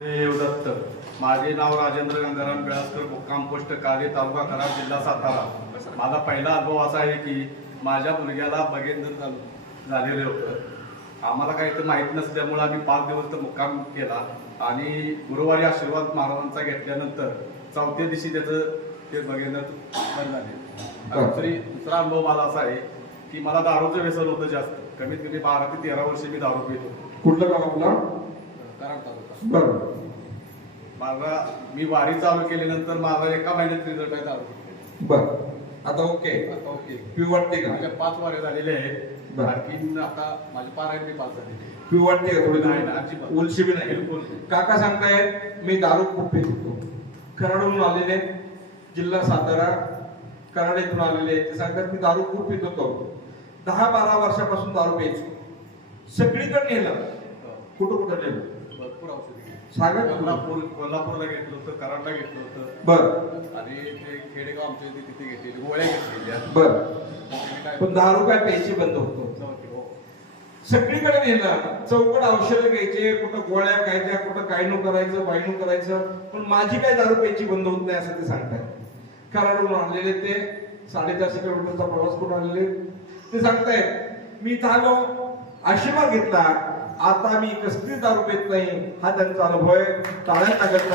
देवदत्त. माझे नाव राजेंद्र गंगाराम बेळासकर, मुक्काम पोस्ट कार्य, तालुका कराड, जिल्हा सातारा. माझा पहिला अनुभव असा आहे की माझ्या मुलग्याला बगेंदर झालेले होतं. आम्हाला काही ते माहीत नसल्यामुळे आम्ही 5 दिवस तर मुक्काम केला आणि गुरुवारी आशीर्वाद महाराजांचा घेतल्यानंतर 4थ्या दिवशी त्याचं ते बगेंदर बंद झाले. दुसरा अनुभव माझा असा आहे की मला दारूचं व्यसन होतं जास्त. कमीत कमी 12 ते 13 वर्ष मी दारू पित होतो. कुठलं गाव आपला? कराड तालुका. बरं. माझा मी वारी चालू केल्यानंतर माझा एका महिन्यात रिझल्ट आहे दारू. बरं. आता ओके. आता ओके. पिऊ वाटते का? माझ्या 5 वारे झालेले आहेत. बरं. आणखीन आता माझे 5 मी 5 झालेले. पिऊ वाटते का थोडी? नाही, नाही, अजिबात. उलशी बी नाही. बिलकुल. काका सांगतायत मी दारू खूप पित होतो. कराडहून आलेले आहेत, जिल्हा सातारा, कराड येथून आलेले आहेत. ते सांगतात मी दारू खूप पित होतो. 10-12 वर्षापासून दारू प्यायचो. सगळीकडे नेलं. कुठं कुठं नेलं? भरपूर औषधी घेतली. सांगा. कोल्हापूरला घेतलं होतं, कराडला घेतलं होतं. बरं. आणि ते खेडेगाव आमच्या इथे तिथे घेतलेली, गोळ्या घेतलेल्या. बरं. पण दारू काय प्यायची बंद होतो. सगळीकडे नेलं. चौकड औषधं घ्यायचे, कुठं गोळ्या खायच्या, कुठं काय नो करायचं, बायनो करायचं, पण माझी काय दारू प्यायची बंद होत नाही असं ते सांगतायत. कराडहून आणलेले ते 450 किलोमीटरचा प्रवास करून आलेले ते सांगतायत मी इथं आलो, आशीर्वाद घेतला, आता मी कसलीच दारू पित नाही. हा त्यांचा अनुभव आहे. टाळ्या टाकत